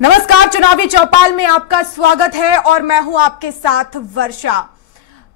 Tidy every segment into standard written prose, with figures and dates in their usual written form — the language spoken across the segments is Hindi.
नमस्कार, चुनावी चौपाल में आपका स्वागत है और मैं हूं आपके साथ वर्षा।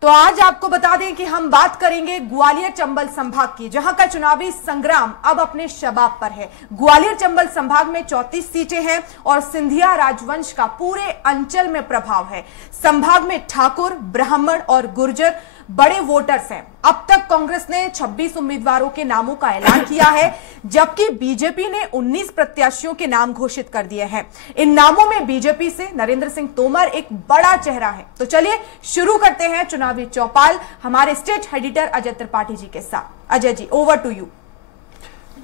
तो आज आपको बता दें कि हम बात करेंगे ग्वालियर चंबल संभाग की, जहां का चुनावी संग्राम अब अपने शबाब पर है। ग्वालियर चंबल संभाग में 34 सीटें हैं और सिंधिया राजवंश का पूरे अंचल में प्रभाव है। संभाग में ठाकुर, ब्राह्मण और गुर्जर बड़े वोटर्स हैं। अब तक कांग्रेस ने 26 उम्मीदवारों के नामों का ऐलान किया है, जबकि बीजेपी ने 19 प्रत्याशियों के नाम घोषित कर दिए हैं। इन नामों में बीजेपी से नरेंद्र सिंह तोमर एक बड़ा चेहरा है। तो चलिए शुरू करते हैं चुनावी चौपाल हमारे स्टेट एडिटर अजय त्रिपाठी जी के साथ। Ajay ji, over to you.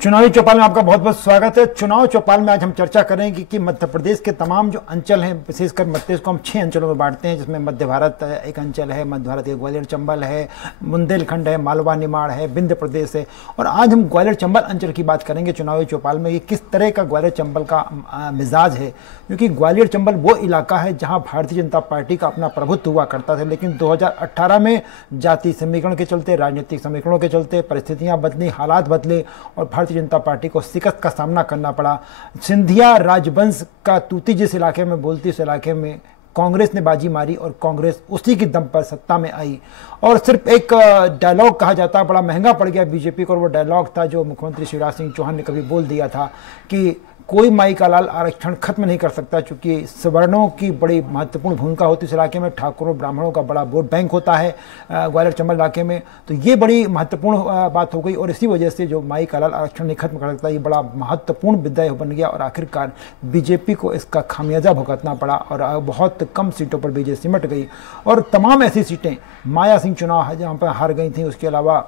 चुनावी चौपाल में आपका बहुत बहुत स्वागत है। चुनाव चौपाल में आज हम चर्चा करेंगे कि मध्य प्रदेश के तमाम जो अंचल हैं, विशेषकर मध्य प्रदेश को हम 6 अंचलों में बांटते हैं, जिसमें मध्य भारत एक अंचल है, मध्य भारत के ग्वालियर चंबल है, बुंदेलखंड है, मालवा निमाड़ है, विंध्य प्रदेश है। और आज हम ग्वालियर चंबल अंचल की बात करेंगे चुनावी चौपाल में कि किस तरह का ग्वालियर चंबल का मिजाज है, क्योंकि ग्वालियर चंबल वो इलाका है जहाँ भारतीय जनता पार्टी का अपना प्रभुत्व हुआ करता था। लेकिन 2018 में जातीय समीकरण के चलते, राजनीतिक समीकरणों के चलते परिस्थितियाँ बदली, हालात बदले और भारतीय जनता पार्टी को शिकस्त का सामना करना पड़ा। सिंधिया राजवंश का तूती जिस इलाके में बोलती, उस इलाके में कांग्रेस ने बाजी मारी और कांग्रेस उसी के दम पर सत्ता में आई। और सिर्फ एक डायलॉग कहा जाता है, बड़ा महंगा पड़ गया बीजेपी को। और वो डायलॉग था जो मुख्यमंत्री शिवराज सिंह चौहान ने कभी बोल दिया था कि कोई माई का लाल आरक्षण खत्म नहीं कर सकता, क्योंकि सवर्णों की बड़ी महत्वपूर्ण भूमिका होती है इस इलाके में, ठाकुरों ब्राह्मणों का बड़ा वोट बैंक होता है ग्वालियर चंबल इलाके में। तो ये बड़ी महत्वपूर्ण बात हो गई और इसी वजह से जो माई का लाल आरक्षण नहीं खत्म कर सकता, ये बड़ा महत्वपूर्ण विषय बन गया। और आखिरकार बीजेपी को इसका खामियाजा भुगतना पड़ा और बहुत कम सीटों पर बीजेपी सिमट गई। और तमाम ऐसी सीटें माया सिंह चुनाव जहाँ पर हार गई थी, उसके अलावा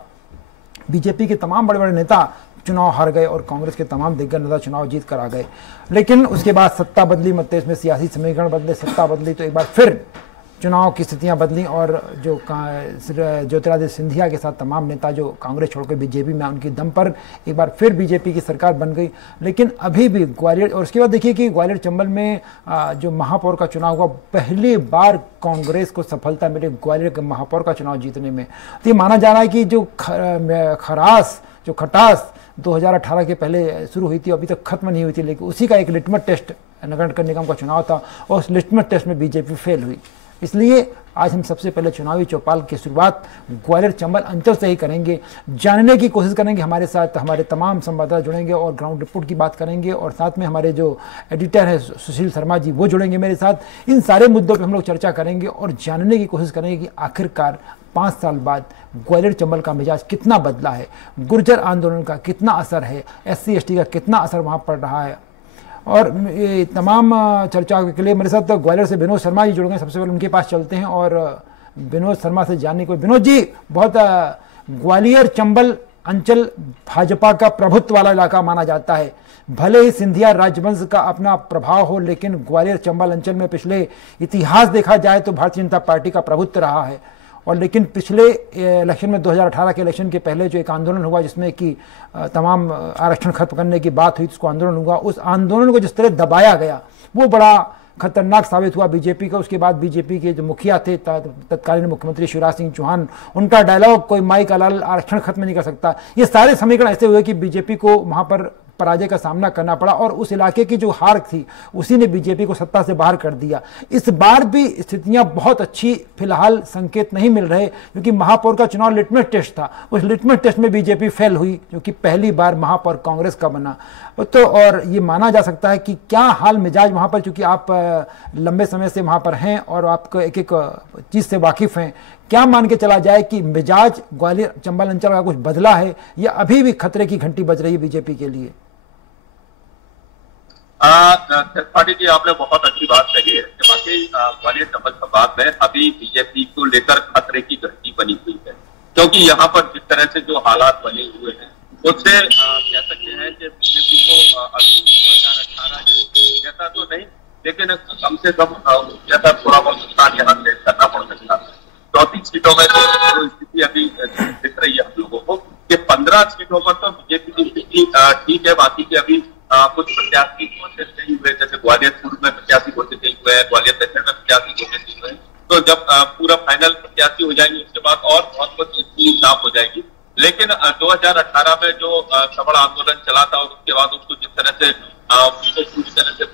बीजेपी के तमाम बड़े बड़े नेता चुनाव हार गए और कांग्रेस के तमाम दिग्गज नेता चुनाव जीत कर आ गए। लेकिन उसके बाद सत्ता बदली, मध्य प्रदेश में सियासी समीकरण बदले, सत्ता बदली तो एक बार फिर चुनाव की स्थितियां बदली और जो ज्योतिरादित्य सिंधिया के साथ तमाम नेता जो कांग्रेस छोड़कर बीजेपी में, उनकी दम पर एक बार फिर बीजेपी की सरकार बन गई। लेकिन अभी भी ग्वालियर, और उसके बाद देखिए कि ग्वालियर चंबल में जो महापौर का चुनाव हुआ, पहली बार कांग्रेस को सफलता मिली ग्वालियर के महापौर का चुनाव जीतने में। तो ये माना जा रहा है कि जो खटास 2018 के पहले शुरू हुई थी, अभी तक खत्म नहीं हुई थी, लेकिन उसी का एक लिटमस टेस्ट नगर निगम का चुनाव था और उस लिटमस टेस्ट में बीजेपी फेल हुई। इसलिए आज हम सबसे पहले चुनावी चौपाल की शुरुआत ग्वालियर चंबल अंचल से ही करेंगे। जानने की कोशिश करेंगे, हमारे साथ हमारे तमाम संवाददाता जुड़ेंगे और ग्राउंड रिपोर्ट की बात करेंगे। और साथ में हमारे जो एडिटर हैं सुशील शर्मा जी, वो जुड़ेंगे मेरे साथ। इन सारे मुद्दों पर हम लोग चर्चा करेंगे और जानने की कोशिश करेंगे कि आखिरकार 5 साल बाद ग्वालियर चंबल का मिजाज कितना बदला है, गुर्जर आंदोलन का कितना असर है, SC/ST का कितना असर वहाँ पड़ रहा है। और ये तमाम चर्चा के लिए मेरे साथ ग्वालियर से विनोद शर्मा जी जुड़ेंगे। सबसे पहले उनके पास चलते हैं और विनोद शर्मा से जानने को। विनोद जी, बहुत ग्वालियर चंबल अंचल भाजपा का प्रभुत्व वाला इलाका माना जाता है। भले ही सिंधिया राजवंश का अपना प्रभाव हो, लेकिन ग्वालियर चंबल अंचल में पिछले इतिहास देखा जाए तो भारतीय जनता पार्टी का प्रभुत्व रहा है। और लेकिन पिछले इलेक्शन में 2018 के इलेक्शन के पहले जो एक आंदोलन हुआ, जिसमें कि तमाम आरक्षण खत्म करने की बात हुई, उसको आंदोलन हुआ, उस आंदोलन को जिस तरह दबाया गया वो बड़ा खतरनाक साबित हुआ बीजेपी का। उसके बाद बीजेपी के जो मुखिया थे, तत्कालीन मुख्यमंत्री शिवराज सिंह चौहान, उनका डायलॉग कोई माई का लाल आरक्षण खत्म नहीं कर सकता, ये सारे समीकरण ऐसे हुए कि बीजेपी को वहाँ पर पराजय का सामना करना पड़ा और उस इलाके की जो हार थी उसी ने बीजेपी को सत्ता से बाहर कर दिया। इस बार भी स्थितियां बहुत अच्छी फिलहाल संकेत नहीं मिल रहे, क्योंकि महापौर का चुनाव लिटमस टेस्ट था। उस लिटमस टेस्ट में बीजेपी फेल हुई, जो कि पहली बार महापौर कांग्रेस का बना। तो और ये माना जा सकता है कि क्या हाल मिजाज वहाँ पर, क्योंकि आप लंबे समय से वहाँ पर हैं और आपको एक एक चीज़ से वाकिफ हैं, क्या मान के चला जाए कि मिजाज ग्वालियर चंबल अंचल का कुछ बदला है या अभी भी खतरे की घंटी बज रही है बीजेपी के लिए? त्रिपाठी जी, आपने बहुत अच्छी बात कही है कि वाकई ग्वालियर चंबल संभाग में अभी बीजेपी को लेकर खतरे की घंटी बनी हुई है, क्योंकि यहाँ पर जिस तरह से जो हालात बने हुए हैं उससे कह सकते हैं कि बीजेपी को अभी 2018 जैसा तो नहीं, लेकिन कम से कम जैसा थोड़ा बहुत नुकसान यहाँ से करना पड़ सकता है। 34 सीटों में जो स्थिति अभी दिख रही है हम लोगों को कि 15 सीटों पर तो बीजेपी की स्थिति ठीक है, बाकी के अभी कुछ प्रत्याशी घोषित नहीं हुए, जैसे ग्वालियर पूर्व में प्रत्याशी घोषित नहीं हुए हैं, ग्वालियर दक्षिण में प्रत्याशी घोषित नहीं हुए। तो जब पूरा फाइनल प्रत्याशी हो जाएंगे उसके बाद और बहुत कुछ स्थिति साफ हो जाएगी। लेकिन 2018 में जो सबड़ आंदोलन चला था और उसके बाद उसको जिस तरह से पूरी तरह से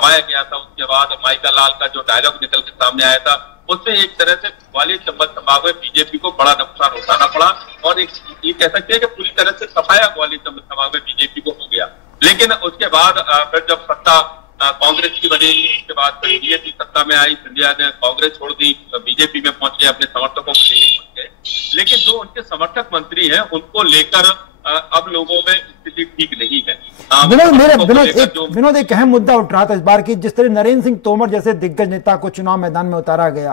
दबाया गया था, उसके बाद माइका लाल का जो डायलॉग निकल के सामने आया था, उससे एक तरह से ग्वालियर चंबल संभाग में बीजेपी को बड़ा नुकसान उठाना पड़ा और ये कह सकते हैं कि पूरी तरह से सफाया ग्वालियर चंबल संभाग में बीजेपी को हो गया। लेकिन उसके बाद फिर जब सत्ता कांग्रेस की बनी, उसके बाद फिर बीजेपी सत्ता में आई, सिंधिया ने कांग्रेस छोड़ दी, बीजेपी में पहुंच गए, अपने समर्थकों को लेकर पहुंच गए। लेकिन जो उनके समर्थक मंत्री हैं उनको लेकर अब लोगों में स्थिति ठीक नहीं है। विनोद एक अहम मुद्दा उठ रहा था इस बार की, जिस तरह नरेंद्र सिंह तोमर जैसे दिग्गज नेता को चुनाव मैदान में उतारा गया,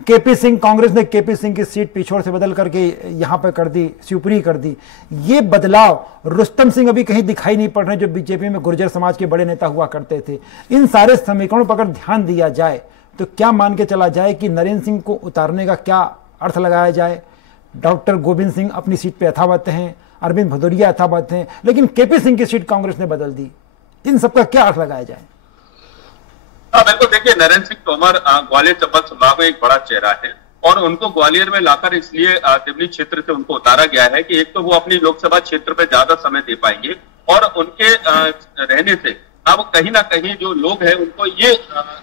केपी सिंह, कांग्रेस ने केपी सिंह की सीट पिछोड़ से बदल करके यहां पर कर दी, शिवपुरी कर दी। ये बदलाव, रुस्तम सिंह अभी कहीं दिखाई नहीं पड़ रहे जो बीजेपी में गुर्जर समाज के बड़े नेता हुआ करते थे। इन सारे समीकरणों पर अगर ध्यान दिया जाए तो क्या मान के चला जाए कि नरेंद्र सिंह को उतारने का क्या अर्थ लगाया जाए? डॉक्टर गोविंद सिंह अपनी सीट पर यथावत हैं, अरविंद भदौरिया यथावत हैं, लेकिन केपी सिंह की सीट कांग्रेस ने बदल दी। इन सबका क्या अर्थ लगाया जाए? बिल्कुल, देखिए नरेंद्र सिंह तोमर ग्वालियर चंबल संभाग में एक बड़ा चेहरा है और उनको ग्वालियर में लाकर इसलिए सिवनी क्षेत्र से उनको उतारा गया है कि एक तो वो अपनी लोकसभा क्षेत्र में ज्यादा समय दे पाएंगे और उनके रहने से अब कहीं ना कहीं जो लोग हैं उनको ये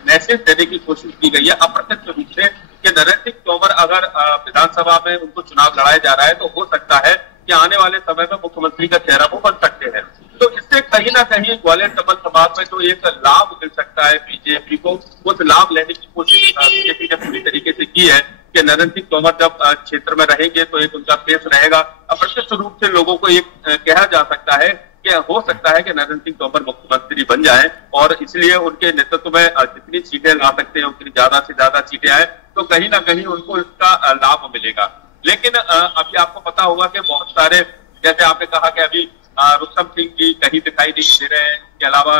मैसेज देने की कोशिश की गई है अप्रत्यक्ष रूप से कि नरेंद्र सिंह तोमर अगर विधानसभा में उनको चुनाव लड़ाया जा रहा है तो हो सकता है कि आने वाले समय में मुख्यमंत्री का चेहरा वो बन सकते हैं। तो इससे कहीं ना कहीं ग्वालियर चंबल संभाग में जो एक लाभ मिल सकता है बीजेपी को, उस लाभ लेने की कोशिश बीजेपी ने पूरी तरीके से की है कि नरेंद्र सिंह तोमर जब क्षेत्र में रहेंगे तो एक उनका फेस रहेगा। अप्रत्यक्ष रूप से लोगों को एक कहा जा सकता है कि हो सकता है कि नरेंद्र सिंह तोमर मुख्यमंत्री बन जाए और इसलिए उनके नेतृत्व में जितनी सीटें ला सकते हैं उतनी ज्यादा से ज्यादा सीटें आए तो कहीं ना कहीं उनको इसका लाभ मिलेगा। लेकिन अभी आपको पता होगा कि बहुत सारे, जैसे आपने कहा कि अभी रुस्तम सिंह जी कहीं दिखाई नहीं दे रहे हैं, इसके अलावा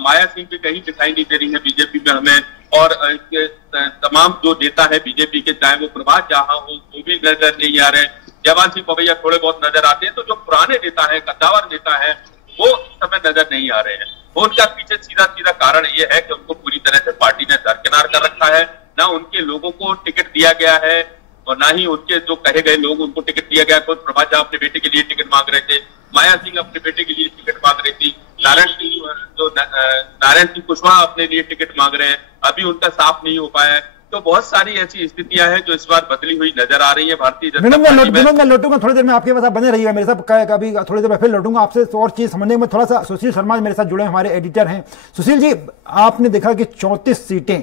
माया सिंह भी कहीं दिखाई नहीं दे रही है बीजेपी में हमें, और तमाम जो नेता है बीजेपी के, चाहे वो प्रभात जहां हो वो भी नजर नहीं आ रहे। जवान सिंह पवैया थोड़े बहुत नजर आते हैं, तो जो पुराने नेता है, कद्दावर नेता है, वो इस समय नजर नहीं आ रहे हैं। उनका पीछे सीधा सीधा कारण ये है कि उनको पूरी तरह से पार्टी ने दरकिनार कर रखा है, ना उनके लोगों को टिकट दिया गया है और ना ही उनके जो कहे गए लोग उनको टिकट दिया गया। खुद प्रभात झा अपने बेटे के लिए टिकट मांग रहे थे, माया सिंह अपने बेटे के लिए टिकट मांग रही थी, नारायण सिंह कुशवाहा अपने लिए टिकट मांग रहे हैं, अभी उनका साफ नहीं हो पाया है। तो बहुत सारी ऐसी स्थितियां हैं जो इस बार बदली हुई नजर आ रही है भारतीय जनता पार्टी में। मैं लौटूंगा थोड़ी देर में, आपके पास बने रहिएगा मेरे साथ, कभी थोड़ी देर में फिर लौटूंगा आपसे और चीज समझने में। थोड़ा सा सुशील शर्मा मेरे साथ जुड़े, हमारे एडिटर हैं। सुशील जी, आपने देखा कि 34 सीटें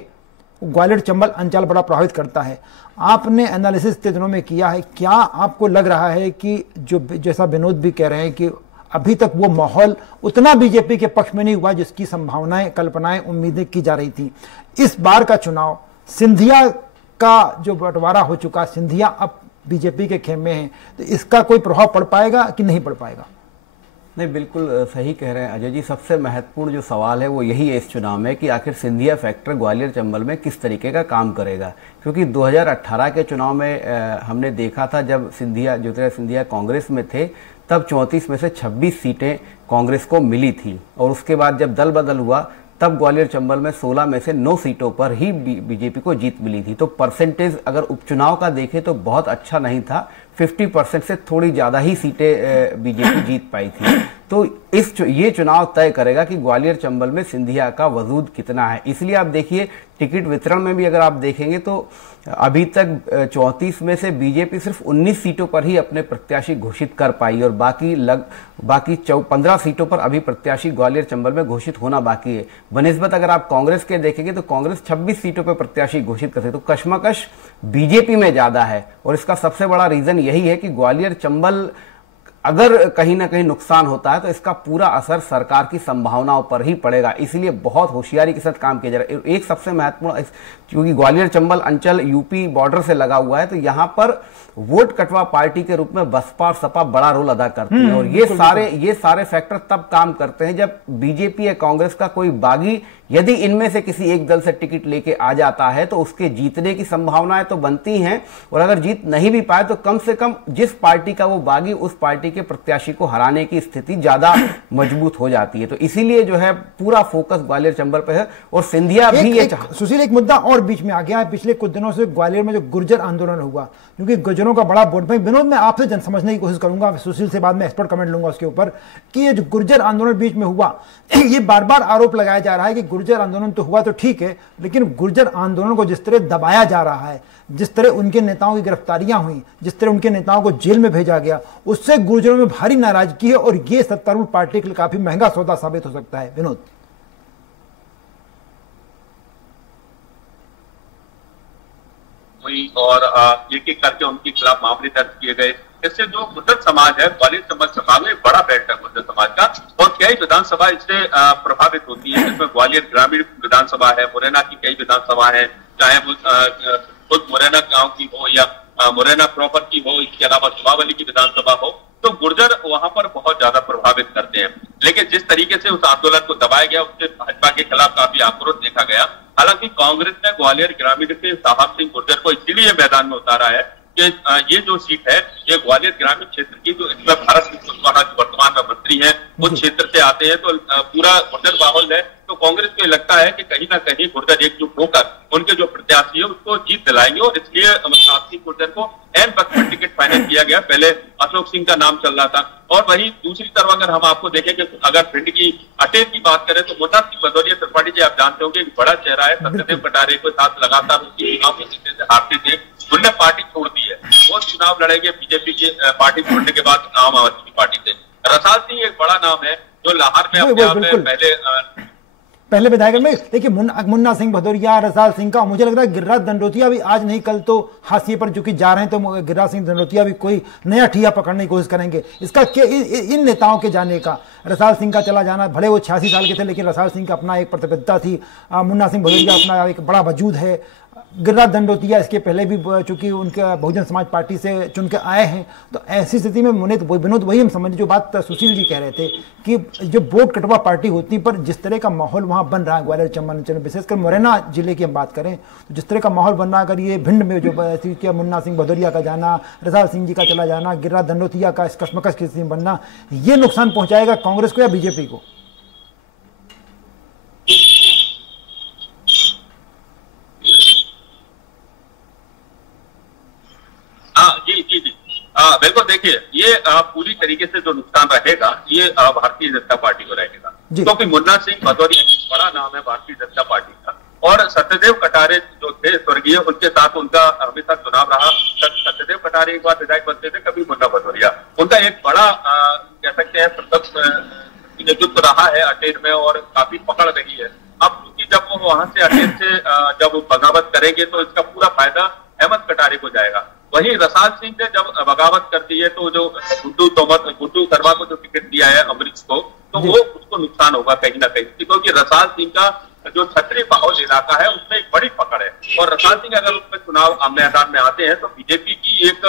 ग्वालियर चंबल अंचल बड़ा प्रभावित करता है, आपने एनालिसिस इतने दिनों में किया है, क्या आपको लग रहा है कि जो जैसा विनोद भी कह रहे हैं कि अभी तक वो माहौल उतना बीजेपी के पक्ष में नहीं हुआ जिसकी संभावनाएं, कल्पनाएं, उम्मीदें की जा रही थी? इस बार का चुनाव, सिंधिया का जो बंटवारा हो चुका, सिंधिया अब बीजेपी के खेमे हैं, तो इसका कोई प्रभाव पड़ पाएगा कि नहीं पड़ पाएगा? नहीं, बिल्कुल सही कह रहे हैं अजय जी। सबसे महत्वपूर्ण जो सवाल है वो यही है इस चुनाव में कि आखिर सिंधिया फैक्टर ग्वालियर चंबल में किस तरीके का काम करेगा। क्योंकि 2018 के चुनाव में हमने देखा था, जब ज्योतिरादित्य सिंधिया कांग्रेस में थे, तब 34 में से 26 सीटें कांग्रेस को मिली थी, और उसके बाद जब दल बदल हुआ तब ग्वालियर चंबल में 16 में से 9 सीटों पर ही बीजेपी को जीत मिली थी। तो परसेंटेज अगर उपचुनाव का देखें तो बहुत अच्छा नहीं था, 50% से थोड़ी ज्यादा ही सीटें बीजेपी जीत पाई थी। तो ये चुनाव तय करेगा कि ग्वालियर चंबल में सिंधिया का वजूद कितना है। इसलिए आप देखिए, टिकट वितरण में भी अगर आप देखेंगे तो अभी तक 34 में से बीजेपी सिर्फ 19 सीटों पर ही अपने प्रत्याशी घोषित कर पाई, और बाकी 15 सीटों पर अभी प्रत्याशी ग्वालियर चंबल में घोषित होना बाकी है। बनिस्बत अगर आप कांग्रेस के देखेंगे तो कांग्रेस 26 सीटों पर प्रत्याशी घोषित करते, तो कश्मकश बीजेपी में ज्यादा है। और इसका सबसे बड़ा रीजन यही है कि ग्वालियर चंबल अगर कहीं ना कहीं नुकसान होता है तो इसका पूरा असर सरकार की संभावनाओं पर ही पड़ेगा। इसलिए बहुत होशियारी के साथ काम किया जा रहा है। एक सबसे महत्वपूर्ण, क्योंकि ग्वालियर चंबल अंचल यूपी बॉर्डर से लगा हुआ है, तो यहां पर वोट कटवा पार्टी के रूप में बसपा और सपा बड़ा रोल अदा करती है, और ये सारे फैक्टर तब काम करते हैं जब बीजेपी या कांग्रेस का कोई बागी यदि इनमें से किसी एक दल से टिकट लेके आ जाता है तो उसके जीतने की संभावनाएं तो बनती हैं, और अगर जीत नहीं भी पाए तो कम से कम जिस पार्टी का वो बागी, उस पार्टी के प्रत्याशी को हराने की स्थिति ज्यादा मजबूत हो जाती है। तो इसीलिए जो है पूरा फोकस ग्वालियर चंबल पे है। और सिंधिया भी ये सुशील, एक मुद्दा और बीच में आ गया है। पिछले कुछ दिनों से ग्वालियर में जो गुर्जर आंदोलन हुआ, क्योंकि गुर्जरों का बड़ा वोट बैंक, विनोद मैं आपसे जन समझने की कोशिश करूंगा, सुशील से बाद में एक्सपर्ट कमेंट लूंगा उसके ऊपर, कि ये जो गुर्जर आंदोलन बीच में हुआ, ये बार बार आरोप लगाया जा रहा है कि गुर्जर आंदोलन तो हुआ तो ठीक है, लेकिन गुर्जर आंदोलन को जिस तरह दबाया जा रहा है, जिस तरह उनके नेताओं की गिरफ्तारियां हुई, जिस तरह उनके नेताओं को जेल में भेजा गया, उससे गुर्जरों में भारी नाराजगी है और ये सत्तारूढ़ पार्टी के लिए काफी महंगा सौदा साबित हो सकता है। विनोद, और एक एक करके उनके खिलाफ मामले दर्ज किए गए। इससे जो गुर्जर समाज है, ग्वालियर चंबल समाज में बड़ा बेल्ट है गुर्जर समाज का, और कई विधानसभा इससे प्रभावित होती है, जिसमें ग्वालियर ग्रामीण विधानसभा है, मुरैना की कई विधानसभा है, चाहे वो खुद मुरैना गांव की हो या मुरैना प्रॉपर की हो, इसके अलावा जुमावली की विधानसभा हो, तो गुर्जर वहां पर बहुत ज्यादा प्रभावित करते हैं। लेकिन जिस तरीके से उस आंदोलन को दबाया गया, उससे भाजपा के खिलाफ काफी आक्रोश देखा गया। हालांकि कांग्रेस ने ग्वालियर ग्रामीण के साहब सिंह गुर्जर को इसीलिए मैदान में उतारा है कि ये जो सीट है, ये ग्वालियर ग्रामीण क्षेत्र की, जो इसमें भारत सिंह कुशवाहा जो वर्तमान में मंत्री हैं, उस क्षेत्र से आते हैं, तो पूरा गुर्जर माहौल है। तो कांग्रेस को लगता है कि कहीं ना कहीं गुर्जर एकजुट होकर उनके जो प्रत्याशी है उसको जीत दिलाएंगे, और इसलिए साहब सिंह गुर्जर को एन वक्त पर टिकट फाइनल किया गया। पहले अशोक सिंह का नाम चल रहा था। और वहीं दूसरी तरफ अगर हम आपको देखें कि अगर भिंड की अटेर की बात करें, तो मुन्ना सिंह भदौरिया त्रिपाठी जी आप जानते होंगे एक बड़ा चेहरा है, सत्यदेव कटारे के साथ लगातार उसकी चुनाव में जीतने से हारते थे, उन्होंने पार्टी छोड़ दी है, वो चुनाव लड़ेंगे बीजेपी की पार्टी छोड़ने के बाद आम आदमी पार्टी से। रसाल सिंह एक बड़ा नाम है जो लाहौर में अपने आप में पहले विधायक में देखिए मुन्ना सिंह भदौरिया, रसाल सिंह का, मुझे लग रहा है गिरिराज दंडोतिया भी आज नहीं कल तो हाशिए पर चूंकि जा रहे हैं, तो गिरिराज सिंह दंडोतिया भी कोई नया ठिया पकड़ने की कोशिश करेंगे। इसका इन नेताओं के जाने का, रसाल सिंह का चला जाना, भले वो 86 साल के थे, लेकिन रसाल सिंह का अपना एक प्रतिबद्धता थी, मुन्ना सिंह भदौरिया अपना एक बड़ा वजूद है, गिरिराज दंडोतिया इसके पहले भी चूंकि उनके बहुजन समाज पार्टी से चुन के आए हैं। तो ऐसी स्थिति में विनोद वही हम समझ, जो बात सुशील जी कह रहे थे कि जो वोट कटवा पार्टी होती, पर जिस तरह का माहौल वहां बन रहा है ग्वालियर चंबल अंचल में, विशेषकर मुरैना जिले की हम बात करें, तो जिस तरह का माहौल बन रहा है, अगर ये भिंड में जो मुन्ना सिंह भदौरिया का जाना, रसाल सिंह जी का चला जाना, गिरिराज दंडोतिया का इस कश्मकश की स्थिति बनना, ये नुकसान पहुंचाएगा कांग्रेस को या बीजेपी को? बिल्कुल, देखिए ये पूरी तरीके से जो नुकसान रहेगा ये भारतीय जनता पार्टी को रहेगा, क्योंकि मुन्ना सिंह भदौरिया बड़ा नाम है भारतीय जनता पार्टी का, और सत्यदेव कटारे जो थे स्वर्गीय, उनके साथ उनका हमेशा चुनाव रहा। सत्यदेव कटारे एक बार विधायक बनते थे, कभी मुन्ना भदौरिया, उनका एक बड़ा कह सकते हैं प्रथम नेतृत्व रहा है अटेर में, और काफी पकड़ रही है। अब क्योंकि जब वो वहां से अटेर से जब बगावत करेंगे तो इसका पूरा फायदा अहमद कटारे को जाएगा। वहीं रसाल सिंह ने जब बगावत करती है तो जो गुड्डू शर्मा को जो टिकट दिया है अमरीश को, तो वो उसको नुकसान होगा कहीं ना कहीं, क्योंकि रसाल सिंह का जो क्षत्रिय माहौल इलाका है उसमें एक बड़ी पकड़ है, और रसाल सिंह अगर उसमें चुनाव मैदान में आते हैं तो बीजेपी की एक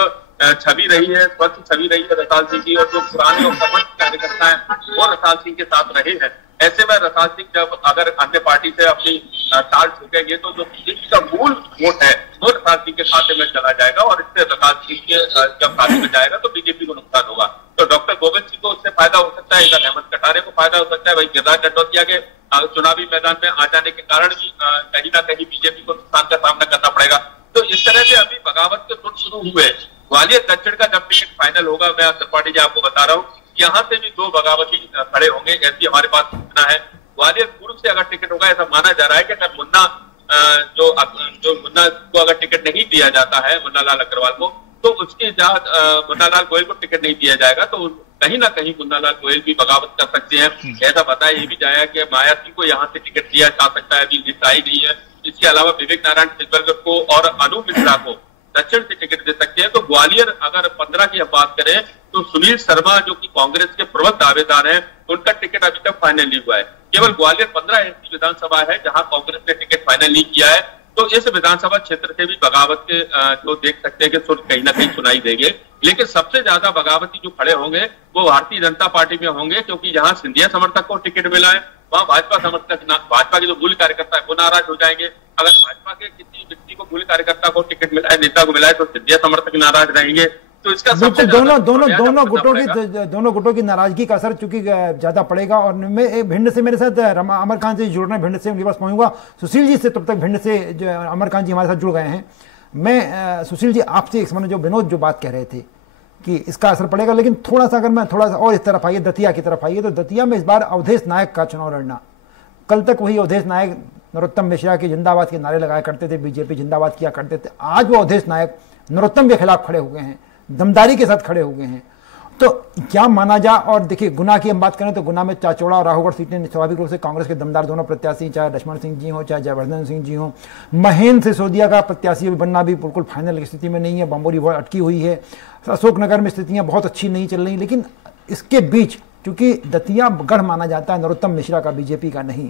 छवि रही है, स्वच्छ छवि रही है रसाल सिंह की, और जो पुराने और समर्थ कार्यकर्ता है वो रसाल सिंह के साथ रहे हैं। ऐसे में रसाल सिंह जब अगर अन्य पार्टी से अपनी ताल ठोकेंगे तो जो बीजेपी का मूल वोट है वो रसाल सिंह के खाते में चला जाएगा, और इससे रसाल सिंह के जब खाते में जाएगा तो बीजेपी को नुकसान होगा। तो डॉक्टर गोविंद सिंह को उससे फायदा हो सकता है, इधर अहमद कटारे को फायदा हो सकता है, वही गिरिराज दंडोतिया के चुनावी मैदान में आ जाने के कारण भी कहीं ना कहीं बीजेपी को नुकसान का सामना करना पड़ेगा। तो इस तरह से अभी बगावत के सुर शुरू हुए। ग्वालियर दक्षिण का जब टिकट फाइनल होगा, मैं त्रिपाठी जी आपको बता रहा हूँ, यहाँ से भी 2 बगावती खड़े होंगे, ऐसी हमारे पास सूचना है। ग्वालियर पूर्व से अगर टिकट होगा, ऐसा माना जा रहा है कि अगर मुन्ना को अगर टिकट नहीं दिया जाता है, मुन्ना लाल अग्रवाल को, तो उसके साथ मुन्ना लाल गोयल को टिकट नहीं दिया जाएगा, तो कहीं ना कहीं मुन्ना लाल गोयल भी बगावत कर सकते हैं। ऐसा बताया ये भी जाएगा कि माया सिंह को यहाँ से टिकट दिया जा सकता है, अभी लिस्ट आई नहीं है। इसके अलावा विवेक नारायण सिलवलकर को और अनु मिश्रा को दक्षिण से टिकट दे सकते हैं। तो ग्वालियर अगर 15 की हम बात करें तो सुनील शर्मा जो कि कांग्रेस के प्रबल दावेदार हैं, उनका टिकट अभी तक फाइनल नहीं हुआ है। केवल ग्वालियर 15 ऐसी विधानसभा है जहां कांग्रेस ने टिकट फाइनल नहीं किया है। तो इस विधानसभा क्षेत्र से भी बगावत के जो देख सकते हैं कि सुर कहीं ना कहीं सुनाई देंगे, लेकिन सबसे ज्यादा बगावती जो खड़े होंगे वो भारतीय जनता पार्टी में होंगे, क्योंकि जहां सिंधिया समर्थक को टिकट मिला है वहां भाजपा समर्थक, भाजपा के जो मूल कार्यकर्ता है वो नाराज हो जाएंगे। अगर भाजपा के किसी व्यक्ति को मूल कार्यकर्ता को टिकट मिला है, नेता को मिला है, तो सिंधिया समर्थक नाराज रहेंगे। तो तो इसका बिल्कुल दोनों गुटों की नाराजगी का असर चूंकि ज्यादा पड़ेगा। और भिंड से मेरे साथ अमरकांत जी जुड़ रहे हैं, भिंड से उनके पास पहुंचूंगा। सुशील जी से तब तक भिंड से जो अमरकांत जी हमारे साथ जुड़ गए हैं। मैं सुशील जी आपसे इस जो विनोद जो बात कह रहे थे कि इसका असर पड़ेगा, लेकिन थोड़ा सा अगर मैं थोड़ा सा और इस तरफ आइए, दतिया की तरफ आइए, तो दतिया में इस बार अवधेश नायक का चुनाव लड़ना। कल तक वही अवधेश नायक नरोत्तम मिश्रा के जिंदाबाद के नारे लगाया करते थे, बीजेपी जिंदाबाद किया करते थे। आज वो अवधेश नायक नरोत्तम के खिलाफ खड़े हो गए हैं, दमदारी के साथ खड़े हो गए हैं। तो क्या माना जा, और देखिए गुना की हम बात करें तो गुना में चाचौड़ा और राहुगढ़ सीटें स्वाभाविक रूप से कांग्रेस के दमदार दोनों प्रत्याशी, चाहे लक्ष्मण सिंह जी हो चाहे जयवर्धन सिंह जी हो। महेंद्र सिसोदिया का प्रत्याशी बनना भी बिल्कुल फाइनल स्थिति में नहीं है, बम्बोरी बहुत अटकी हुई है। अशोकनगर में स्थितियां बहुत अच्छी नहीं चल रही, लेकिन इसके बीच चूंकि दतिया गढ़ माना जाता है नरोत्तम मिश्रा का, बीजेपी का नहीं,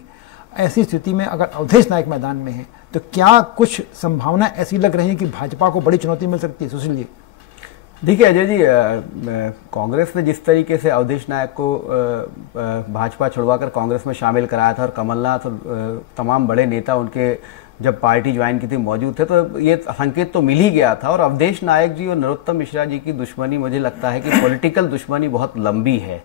ऐसी स्थिति में अगर अवधेश नायक मैदान में है तो क्या कुछ संभावना ऐसी लग रही है कि भाजपा को बड़ी चुनौती मिल सकती है? सुशील जी। देखिए अजय जी, कांग्रेस ने जिस तरीके से अवधेश नायक को भाजपा छुड़वाकर कांग्रेस में शामिल कराया था, और कमलनाथ और तमाम बड़े नेता उनके जब पार्टी ज्वाइन की थी मौजूद थे, तो ये संकेत तो मिल ही गया था। और अवधेश नायक जी और नरोत्तम मिश्रा जी की दुश्मनी, मुझे लगता है कि पॉलिटिकल दुश्मनी बहुत लंबी है।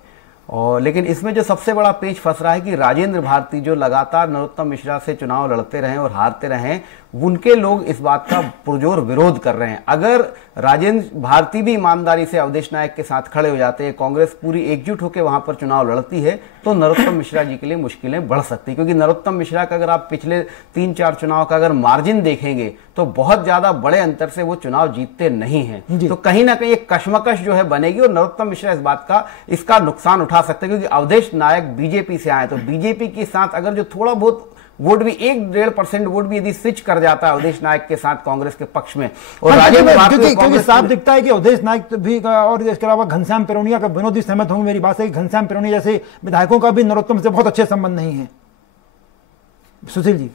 और लेकिन इसमें जो सबसे बड़ा पेच फंस रहा है कि राजेंद्र भारती जो लगातार नरोत्तम मिश्रा से चुनाव लड़ते रहे और हारते रहे, उनके लोग इस बात का पुरजोर विरोध कर रहे हैं। अगर राजेंद्र भारती भी ईमानदारी से अवधेश नायक के साथ खड़े हो जाते हैं, कांग्रेस पूरी एकजुट होकर वहां पर चुनाव लड़ती है, तो नरोत्तम मिश्रा जी के लिए मुश्किलें बढ़ सकती है। क्योंकि नरोत्तम मिश्रा का अगर आप पिछले 3-4 चुनाव का अगर मार्जिन देखेंगे तो बहुत ज्यादा बड़े अंतर से वो चुनाव जीतते नहीं हैं। तो कहीं ना कहीं एक कश्मकश जो है बनेगी, और नरोत्तम मिश्रा इस बात का इसका नुकसान उठा सकते हैं। क्योंकि अवधेश नायक बीजेपी से आए, तो बीजेपी के साथ अगर जो थोड़ा बहुत वोट भी 1-1.5% वोट भी यदि स्विच कर जाता है अवधेश नायक के साथ कांग्रेस के पक्ष में, और क्योंकि साफ दिखता है कि अवधेश नायक भी, और इसके अलावा घनश्याम पेरोनिया का, विनोद भी सहमत होंगे मेरी बात से, घनश्याम पेरोनिया जैसे विधायकों का भी नरोत्तम से बहुत अच्छे संबंध नहीं है। सुशील जी।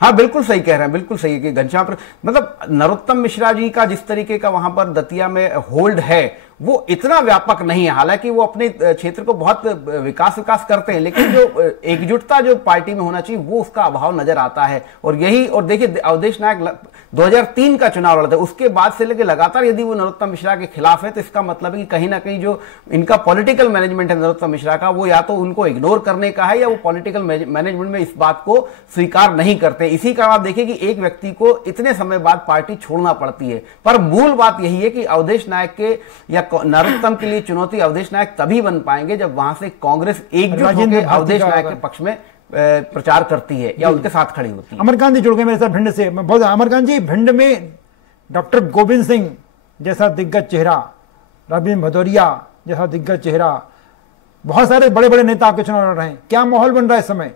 हाँ बिल्कुल सही कह रहे हैं, बिल्कुल सही है कि घनश्याम मतलब नरोत्तम मिश्रा जी का जिस तरीके का वहां पर दतिया में होल्ड है वो इतना व्यापक नहीं है। हालांकि वो अपने क्षेत्र को बहुत विकास करते हैं, लेकिन जो एकजुटता जो पार्टी में होना चाहिए वो उसका अभाव नजर आता है। और यही, और देखिए अवधेश नायक 2003 का चुनाव लड़ते, उसके बाद से लेकर लगातार यदि वो नरोत्तम मिश्रा के खिलाफ है, तो इसका मतलब है कि कहीं ना कहीं जो इनका पॉलिटिकल मैनेजमेंट है नरोत्तम मिश्रा का, वो या तो उनको इग्नोर करने का है या वो पॉलिटिकल मैनेजमेंट में इस बात को स्वीकार नहीं करते। इसी कारण आप देखिए कि एक व्यक्ति को इतने समय बाद पार्टी छोड़ना पड़ती है। पर मूल बात यही है कि अवधेश नायक के या नरोत्तम के लिए चुनौती अवधेश नायक तभी बन पाएंगे जब वहां से कांग्रेस एकजुट होकर अवधेश नायक के पक्ष में प्रचार करती है या उनके साथ खड़ी होती है। अमरकांत जी जुड़ गए मेरे साथ भिंड से। बहुत अमरकांत जी, भिंड में डॉक्टर गोविंद सिंह जैसा दिग्गज चेहरा, रविंद्र भदौरिया जैसा दिग्गज चेहरा, बहुत सारे बड़े बड़े नेता आपके चुनाव लड़ रहे हैं, क्या माहौल बन रहा है इस समय?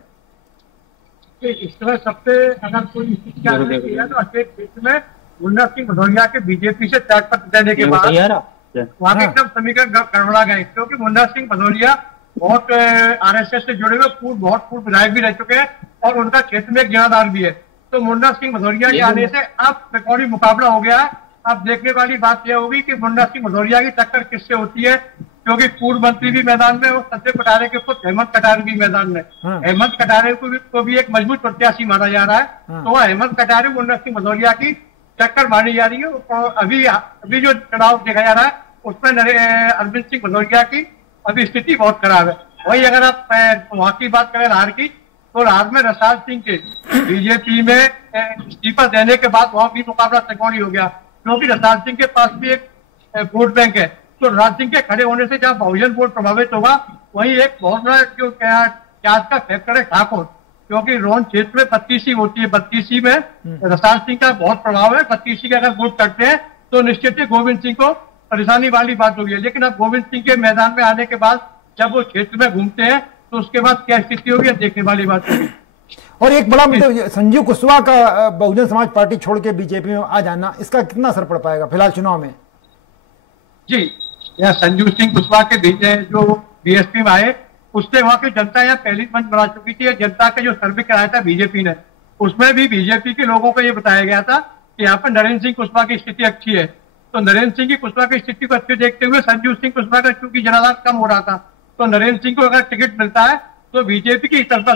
इस तरह सबसे अगर कोई किया तो अशोक क्षेत्र में मुन्ना सिंह भदौरिया के बीजेपी से त्यागपत्र देने के बाद वहाँ के एकदम समीकरण गड़बड़ा गए, क्योंकि मुन्ना सिंह भदौरिया बहुत आरएसएस से जुड़े हुए बहुत पूर्व विधायक भी रह चुके हैं और उनका क्षेत्र में एक जनाधार भी है। तो मुन्ना सिंह भदौरिया के आने से अब रिकॉर्डी मुकाबला हो गया है। अब देखने वाली बात यह होगी कि मुन्ना सिंह भदौरिया की टक्कर किससे होती है, क्योंकि पूर्व मंत्री भी मैदान में और संजय कटारे के पुत्र हेमंत कटारे भी मैदान में। हेमंत कटारे को भी एक मजबूत प्रत्याशी माना जा रहा है। तो वह हेमंत कटारे मुन्ना सिंह भदौरिया की टक्कर मानी जा रही है। और अभी जो चुनाव देखा जा रहा है उसमें अरविंद सिंह भदौरिया की अभी स्थिति बहुत खराब है। वही अगर आप वहां की बात करें राहर की, तो राहर में रसाल सिंह के बीजेपी में इस्तीफा देने के बाद वहां भी मुकाबला त्रिकोणी हो गया, क्योंकि रसाल सिंह के पास भी एक वोट बैंक है। तो रसाल सिंह के खड़े होने से जहां बहुजन वोट प्रभावित होगा, वहीं एक बहुत बड़ा जो प्याज का फैक्टर है ठाकुर, क्योंकि रोहन क्षेत्र में 32 होती है, 32 में रसाल सिंह का बहुत प्रभाव है। 32 के अगर वोट करते हैं तो निश्चित ही गोविंद सिंह को परेशानी वाली बात होगी। लेकिन अब गोविंद सिंह के मैदान में आने के बाद जब वो क्षेत्र में घूमते हैं तो उसके बाद क्या स्थिति होगी देखने वाली बात होगी। और एक बड़ा मुद्दा संजीव कुशवाहा का बहुजन समाज पार्टी छोड़ के बीजेपी में आ जाना, इसका कितना असर पड़ पाएगा फिलहाल चुनाव में? जी, यहाँ संजीव सिंह कुशवाहा के बीजे जो बीएसपी में आए, उससे वहां की जनता यहाँ पहली मंच बना चुकी थी। जनता का जो सर्वे कराया था बीजेपी ने, उसमें भी बीजेपी के लोगों को ये बताया गया था कि यहाँ पर नरेंद्र सिंह कुशवाहा की स्थिति अच्छी है। तो नरेंद्र सिंह की कुशवाहा की स्थिति को अच्छे देखते हुए संजीव सिंह कुशवाहा का चूंकि जनाधार कम हो रहा था, तो नरेंद्र सिंह को अगर टिकट मिलता है तो बीजेपी की तरफा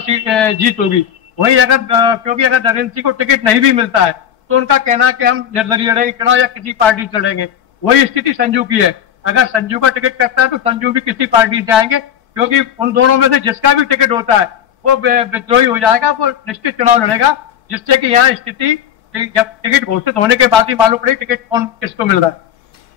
जीत होगी। वही अगर क्योंकि अगर नरेंद्र सिंह को टिकट नहीं भी मिलता है तो उनका कहना है कि हम निर्दलीय लड़ेंगे चुनाव या किसी पार्टी से लड़ेंगे। वही स्थिति संजू की है। अगर संजू का टिकट कटता है तो संजू भी किसी पार्टी से आएंगे, क्योंकि उन दोनों में से जिसका भी टिकट होता है वो विद्रोही हो जाएगा, वो निश्चित चुनाव लड़ेगा, जिससे कि यहाँ स्थिति जब टिकट घोषित होने के बाद ही मालूम पड़े टिकट कौन किसको मिल रहा है।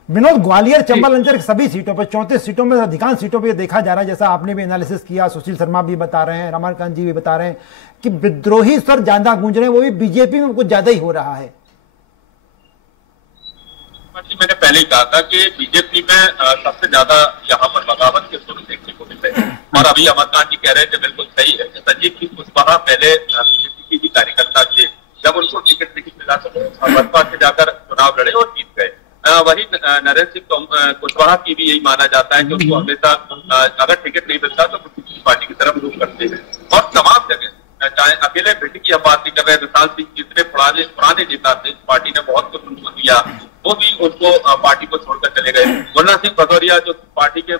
विनोद, ग्वालियर चंबल अंचल सभी सीटों पर 34 सीटों में अधिकांश सीटों पर देखा जा रहा है, जैसा आपने भी एनालिसिस किया, सुशील शर्मा भी बता रहे हैं, रमाकांत जी भी बता रहे हैं कि विद्रोही स्वर ज्यादा गूंज रहे हैं, वो भी बीजेपी में कुछ ज्यादा ही हो रहा है। मैंने पहले ही कहा था कि बीजेपी में सबसे ज्यादा यहाँ पर बगावत के सुर देखने को मिल रहे हैं, और अभी अमरकांत जी कह रहे थे बिल्कुल सही है कि संजीव कुशवाहा पहले बीजेपी की भी कार्यकर्ता थे, जब उनको टिकट नहीं मिला तो बसपा से जाकर चुनाव लड़े और जीत गए। वही नरेंद्र सिंह कुशवाहा की भी यही माना जाता है कि उनको हमेशा अगर टिकट नहीं मिलता तो किसी पार्टी की तरफ रुख करते हैं, और तमाम जगह चाहे अकेले भिंड की हम बात नहीं कर रहे हैं, विशाल सिंह जितने पुराने नेता थे, पार्टी ने बहुत कुछ उनको दिया, वो भी उनको पार्टी को छोड़कर चले गए। मुन्ना सिंह भदौरिया जो पार्टी के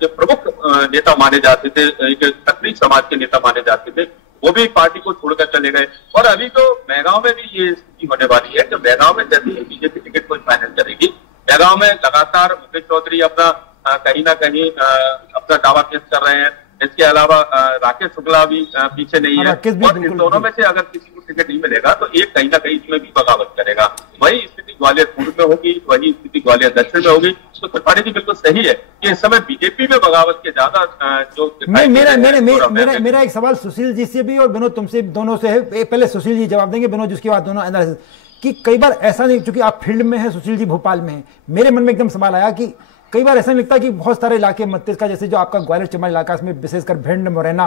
जो प्रमुख नेता माने जाते थे, एक क्षत्रिय समाज के नेता माने जाते थे, वो भी पार्टी को छोड़कर चले गए। और अभी तो मैगांव में भी ये स्थिति होने वाली है कि मैगांव में जैसे ही बीजेपी टिकट को फाइनल करेगी, मैगांव में लगातार मुकेश चौधरी अपना कहीं ना कहीं अपना दावा पेश कर रहे हैं। इसके अलावा राकेश शुक्ला भी पीछे नहीं है, और इन दोनों में से अगर किसी को टिकट नहीं मिलेगा तो एक कहीं ना कहीं इसमें भी बगावत करेगा। वही स्थिति ग्वालियर पूर्व में होगी, वही स्थिति ग्वालियर दक्षिण में होगी। तो त्रिपाठी जी बिल्कुल सही है कि इस समय बीजेपी में बगावत के ज्यादा जो मेरा एक सवाल सुशील जी से भी और विनोद तुमसे दोनों से है। पहले सुशील जी जवाब देंगे, विनोद जिसके बाद दोनों एनालिसिस कि कई बार ऐसा नहीं, क्योंकि आप फील्ड में है, सुशील जी भोपाल में है, मेरे मन में एकदम सवाल आया कि कई बार ऐसा नहीं लगता कि बहुत सारे इलाके मध्य का, जैसे जो आपका ग्वालियर चंबल इलाका, इसमें विशेषकर भिंड मुरैना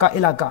का इलाका,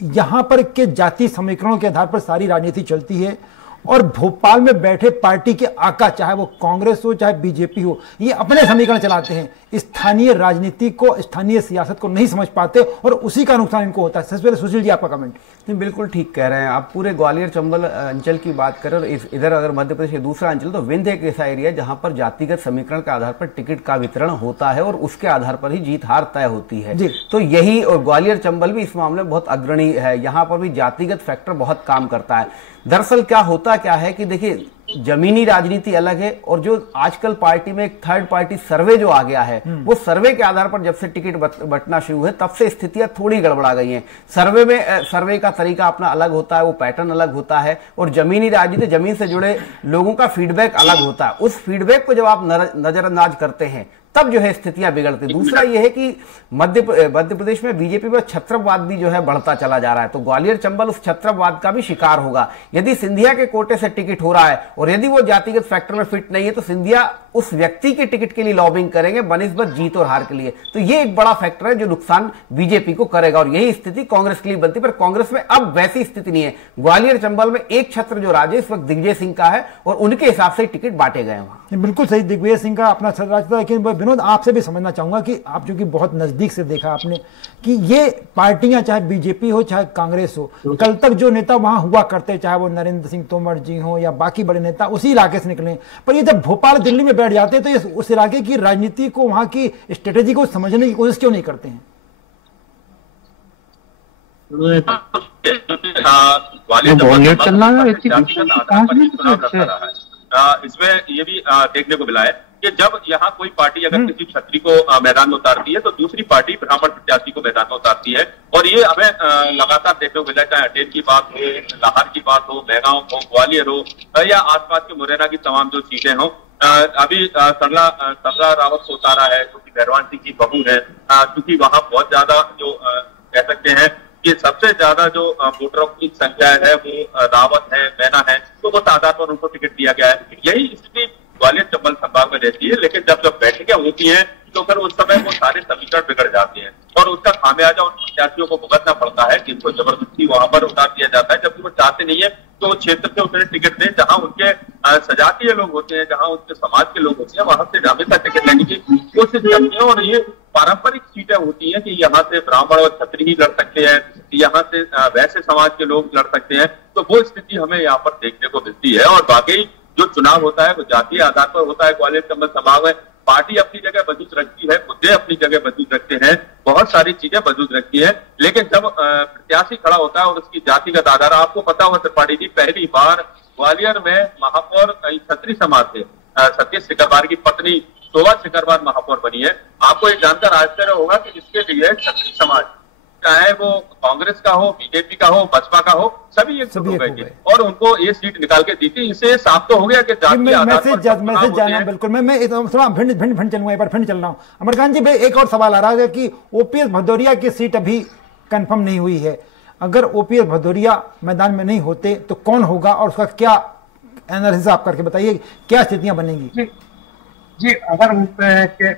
यहाँ पर के जाति समीकरणों के आधार पर सारी राजनीति चलती है, और भोपाल में बैठे पार्टी के आका, चाहे वो कांग्रेस हो चाहे बीजेपी हो, ये अपने समीकरण चलाते हैं, स्थानीय राजनीति को, स्थानीय सियासत को नहीं समझ पाते, और उसी का नुकसान इनको होता है। सबसे पहले सुशील जी आपका कमेंट। नहीं, बिल्कुल ठीक कह रहे हैं आप। पूरे ग्वालियर चंबल अंचल की बात करें और इधर अगर मध्य प्रदेश का दूसरा अंचल, तो विंध्य एक ऐसा एरिया है जहां पर जातिगत समीकरण के आधार पर टिकट का वितरण होता है और उसके आधार पर ही जीत हार तय होती है। तो यही, और ग्वालियर चंबल भी इस मामले में बहुत अग्रणी है, यहाँ पर भी जातिगत फैक्टर बहुत काम करता है। दरअसल क्या है कि देखिए, जमीनी राजनीति अलग है, और जो आजकल पार्टी में एक थर्ड पार्टी सर्वे जो आ गया है, वो सर्वे के आधार पर जब से टिकट बंटना शुरू है तब से स्थितियां थोड़ी गड़बड़ा गई हैं। सर्वे में सर्वे का तरीका अपना अलग होता है, वो पैटर्न अलग होता है, और जमीनी राजनीति, जमीन से जुड़े लोगों का फीडबैक अलग होता है। उस फीडबैक को जब आप नजरअंदाज करते हैं तब जो है स्थितियां बिगड़ती। दूसरा यह है कि मध्य प्रदेश में बीजेपी में छत्रपवाद भी जो है बढ़ता चला जा रहा है, तो ग्वालियर चंबल उस छत्रपवाद का भी शिकार होगा। यदि सिंधिया के कोटे से टिकट हो रहा है और यदि वो जातिगत फैक्टर में फिट नहीं है, तो सिंधिया उस व्यक्ति के टिकट के लिए लॉबिंग करेंगे बनिस्बत जीत और हार के लिए। तो ये एक बड़ा फैक्टर है जो नुकसान बीजेपी को करेगा, और यही स्थिति कांग्रेस के लिए बनती। पर कांग्रेस में अब वैसी स्थिति नहीं है। ग्वालियर चंबल में एक छत्र जो राज है इस वक्त दिग्विजय सिंह का है, और उनके हिसाब से टिकट बांटे गए वहां। बिल्कुल सही, दिग्विजय सिंह का अपना छत्र राज था। लेकिन विनोद, आपसे भी समझना चाहूंगा कि आप जो कि बहुत नजदीक से देखा आपने कि ये पार्टियां, चाहे बीजेपी हो चाहे कांग्रेस हो, कल तक जो नेता वहां हुआ करते, चाहे वो नरेंद्र सिंह तोमर जी हो या बाकी बड़े नेता, उसी इलाके से निकले, पर ये जब भोपाल दिल्ली में बैठ जाते हैं तो ये उस इलाके की राजनीति को, वहां की स्ट्रेटेजी को समझने की कोशिश क्यों नहीं करते हैं? इसमें ये भी देखने को मिला है कि जब यहाँ कोई पार्टी अगर किसी छत्री को मैदान में उतारती है तो दूसरी पार्टी ब्राह्मण प्रत्याशी को मैदान में उतारती है, और ये हमें लगातार देखने को मिला है। चाहे अटेर की बात हो, लाहौर की बात हो, मैगांव हो, ग्वालियर हो, या आसपास के मुरैना की तमाम जो सीटें हों, अभी सरला रावत को उतारा है जो कि भैरवान सिंह की बहू है, क्योंकि वहां बहुत ज्यादा जो कह सकते हैं कि सबसे ज्यादा जो वोटरों की संख्या है वो रावत है, मैना है, तो वो आधार पर उनको टिकट दिया गया है। यही स्थिति ग्वालियर चंबल संभाग में रहती है, लेकिन जब बैठकें होती हैं तो फिर उस समय वो सारे समीकरण बिगड़ जाते हैं, और उसका खामियाजा उन प्रत्याशियों को भुगतना पड़ता है, जिनको जबरदस्ती वहां पर उतार दिया जाता है, जबकि वो चाहते नहीं है तो वो क्षेत्र से उन्हें टिकट दें जहां उनके सजातीय लोग होते हैं, जहां उनके समाज के लोग होते हैं, वहां से हमेशा टिकट लेने की कोशिश करते हैं। और ये पारंपरिक सीटें होती हैं कि यहाँ से ब्राह्मण और क्षत्रिय ही लड़ सकते हैं, यहाँ से वैसे समाज के लोग लड़ सकते हैं, तो वो स्थिति हमें यहाँ पर देखने को मिलती है। और बाकी जो चुनाव होता है वो जातीय आधार पर होता है। ग्वालियर चंबल संभाग में पार्टी अपनी जगह मजबूत रखती है, मुद्दे अपनी जगह मजबूत रखते हैं, बहुत सारी चीजें मजबूत रखती है, लेकिन जब प्रत्याशी खड़ा होता है और उसकी जातिगत आधार, आपको पता होगा त्रिपाठी जी, पहली बार ग्वालियर में महापौर क्षत्रिय समाज थे, सतीश सिकरवार की पत्नी शोभा सिकरवार महापौर बनी है। आपको ये जानकर आश्चर्य होगा कि इसके लिए क्षत्रिय समाज, चाहे वो कांग्रेस का हो, बीजेपी का हो, बसपा का हो, सभी एकजुट हो गए और उनको ये सीट निकाल के दी थी। इससे साफ तो हो गया कि मैसेज जाना बिल्कुल। मैं थोड़ा भिंड चलूंगा, एक बार भिंड चल रहा हूँ। अमरकांत जी, एक और सवाल आ रहा है कि ओपीएस भदौरिया की सीट अभी कंफर्म नहीं हुई है। अगर ओपीएस भदौरिया मैदान में नहीं होते तो कौन होगा और उसका क्या एनालिसिस आप करके बताइए, क्या स्थितियां बनेंगी? जी, अगर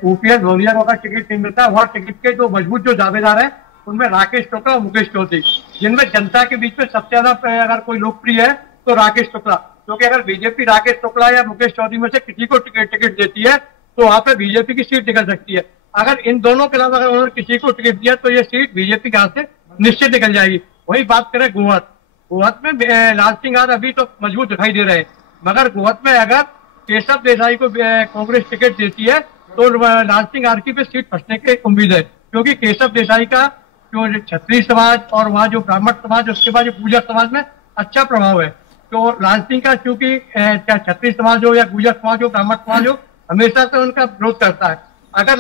ओपीएस भदौरिया को अगर टिकट नहीं मिलता, वह टिकट के जो मजबूत जो दावेदार है उनमें राकेश टोकरा और मुकेश चौधरी, जिनमें जनता के बीच में सबसे ज्यादा अगर कोई लोकप्रिय है तो राकेश टोकरा, क्योंकि अगर बीजेपी राकेश टोकरा या मुकेश चौधरी में से किसी को टिकट देती है तो वहां पे बीजेपी की सीट निकल सकती है। अगर इन दोनों के अलावा अगर उन्होंने किसी को टिकट दिया तो ये सीट बीजेपी के हाथ से निश्चित निकल जाएगी। वही बात करें गोहत में लाल सिंह यादव अभी तो मजबूत दिखाई दे रहे हैं, मगर गोहत में अगर केशव देसाई को कांग्रेस टिकट देती है तो लाल सिंह यादव पे सीट फंसने की उम्मीद है, क्योंकि केशव देसाई का जो क्षत्रिय समाज और वहाँ जो ब्राह्मण समाज, उसके बाद जो गुर्जर समाज में अच्छा प्रभाव है। तो लाल सिंह का क्योंकि चाहे क्षत्रिय समाज हो या गुर्जर समाज हो, ब्राह्मण समाज हो, हमेशा से उनका विरोध करता है। अगर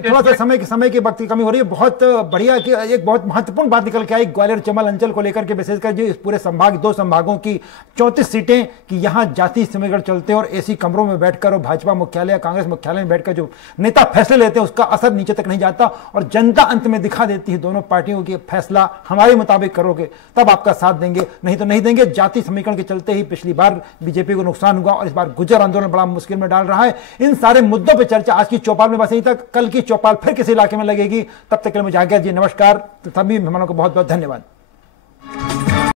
थोड़ा सा समय की वक्त की कमी हो रही है। बहुत बढ़िया कि एक बहुत महत्वपूर्ण बात निकल के आई ग्वालियर चंबल अंचल को लेकर के, विशेषकर जो इस पूरे संभाग, 2 संभागों की 34 सीटें कि यहाँ जाति समीकरण चलते हैं और एसी कमरों में बैठकर और भाजपा मुख्यालय, कांग्रेस मुख्यालय में बैठकर जो नेता फैसले लेते हैं उसका असर नीचे तक नहीं जाता और जनता अंत में दिखा देती है दोनों पार्टियों की फैसला हमारे मुताबिक करोगे तब आपका साथ देंगे, नहीं तो नहीं देंगे। जाति समीकरण के चलते ही पिछली बार बीजेपी को नुकसान हुआ और इस बार गुर्जर आंदोलन बड़ा मुश्किल में डाल रहा है। इन सारे मुद्दों पर चर्चा आज की चौपाल में बस यहीं तक। कल की चौपाल फिर किसी इलाके में लगेगी, तब तक के लिए मुझे आज्ञा दीजिए। नमस्कार। सभी मेहमानों को बहुत बहुत धन्यवाद।